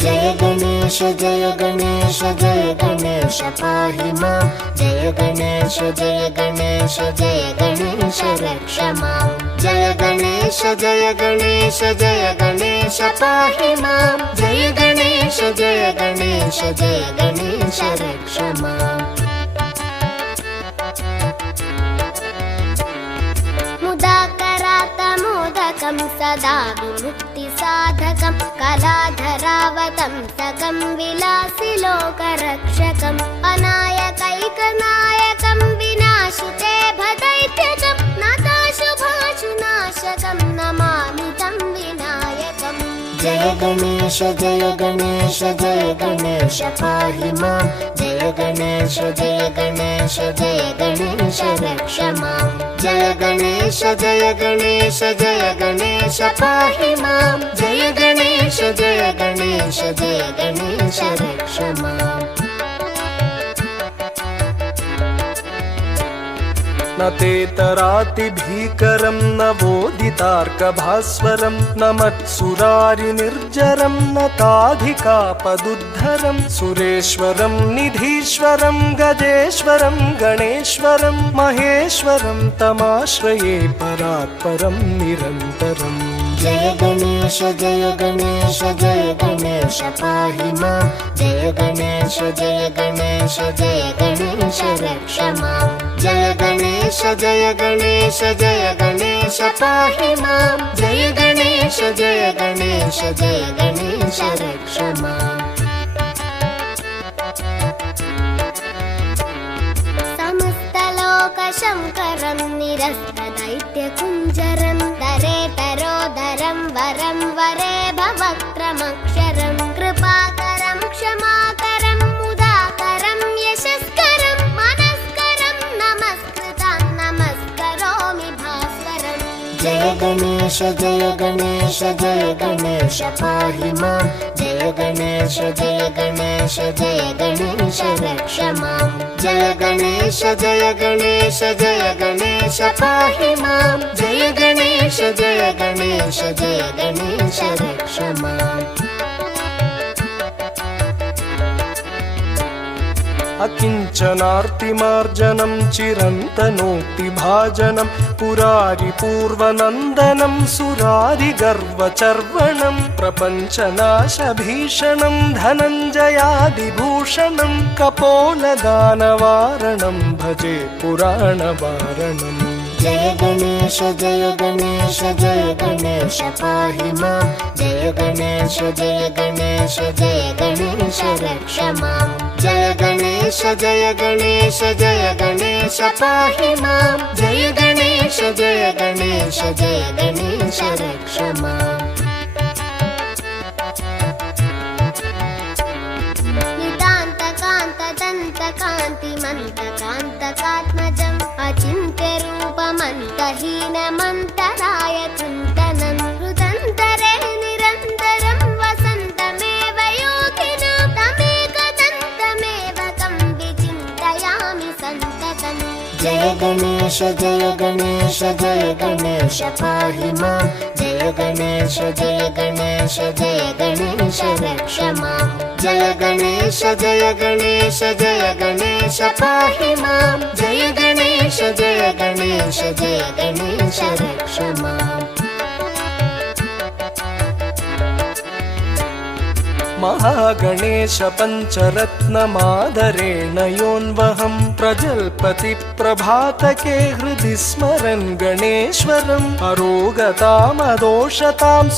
जय गणेश जय गणेश जय गणेश पाहि मां जय गणेश जय गणेश जय गणेश रक्ष मां जय गणेश जय गणेश जय गणेश पाहि मां जय गणेश जय गणेश जय गणेश रक्ष मां मुदाकरातमोदकं सदा विमुक्तिसाधकं कलाधरावतंसकं विलासिलोकरक्षकं अनायकैकनायकं विनाशिते भदैत्यकं नाथाशुभाशुनाशकं नमामि तं विनायकम् जय गणेश जय गणेश जय गणेश पाहि मां जय गणेश जय गणेश जय गणेश रक्ष मां जय गणेश जय गणेश जय गणेश पाहि मां जय गणेश जय गणेश जय गणेश रक्ष मां न तेतरातिभीकरं न वोदितार्कभास्वरं न मत्सुरारिनिर्जरं न ताधिकापदुद्धरं सुरेश्वरं निधीश्वरं गजेश्वरं गणेश्वरं महेश्वरं तमाश्रये परात्परं निरन्तरम् जय गणेश जय गणेश जय गणेश पाहि मां जय गणेश जय गणेश जय गणेश रक्ष मां जय गणेश जय गणेश जय गणेश पाहि मां जय गणेश जय गणेश जय गणेश रक्ष मां समस्तलोकशङ्करं निरस्तदैत्यकुञ्जरं दरेतरोदरं वरं वरे भवक्त्रमक्षरं कृपाकरं क्षमाकरं मुदाकरं यशस्करं मनस्करं नमस्कृतं नमस्करोमि भास्वरम् जय गणेश जय गणेश जय गणेश पाहि मां जय गणेश जय गणेश जय गणेश रक्ष मां जय गणेश जय गणेश जय गणेश पाहि मां जय गणेश जय गणेश जय गणेश रक्ष मां अकिञ्चनार्तिमार्जनं चिरन्तनोक्तिभाजनं पुरारिपूर्वनन्दनं सुरारिगर्वचर्वणं प्रपञ्चनाशभीषणं धनञ्जयादिभूषणं कपोलदानवारणं भजे पुराणवारणम् जय गणेश जय गणेश जय गणेश पाहि मां जय गणेश जय गणेश जय गणेश रक्ष मां जय गणेश जय गणेश जय गणेश पाहि मां जय गणेश जय गणेश जय गणेश रक्ष मां नितान्तकान्तदन्तकान्तिमन्तकान्तकात्मजम् अचिन्त्यरूपमन्तहीनमन्तराय चिन्तनं हृदन्तरे निरन्तरं वसन्तमेव योगिनं तमेकदन्तमेव तं विचिन्तयामि सन्ततम् जय गणेश जय गणेश जय गणेश पाहि मां जय गणेश जय गणेश जय गणेश रक्ष मां जय गणेश जय गणेश जय गणेश पाहि मां जय गणेश जय गणेश जय गणेश रक्ष मां महागणेश पञ्चरत्नमादरेण योन्वहं प्रजल्पति प्रभातके हृदि स्मरन् गणेश्वरम् अरोगतामदोषतां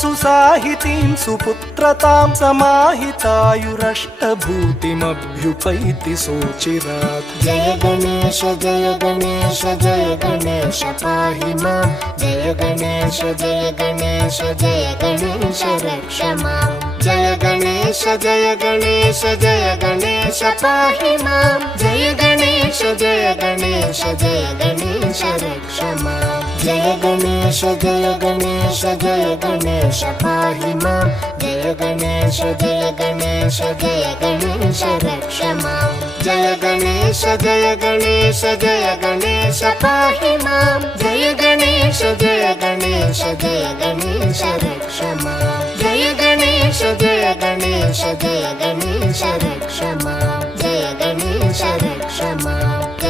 सुसाहितीं सुपुत्रतां समाहितायुरष्टभूतिमभ्युपैति सोचिरात् जय गणेश जय गणेश जय गणेश पाहि मां जय गणेश जय गणेश जय गणेश रक्ष मां जय गणेश जय गणेश जय गणेश पाहि मां जय गणेश जय गणेश जय गणेश रक्ष मां जय गणेश जय गणेश जय गणेश पाहि मां जय गणेश जय गणेश जय गणेश रक्ष मां जय गणेश जय गणेश जय गणेश पाहि मां जय गणेश जय गणेश जय गणेश रक्ष मां जय गणेश जय गणेश गणेश जय गणेश रक्ष मां जय गणेश रक्ष मां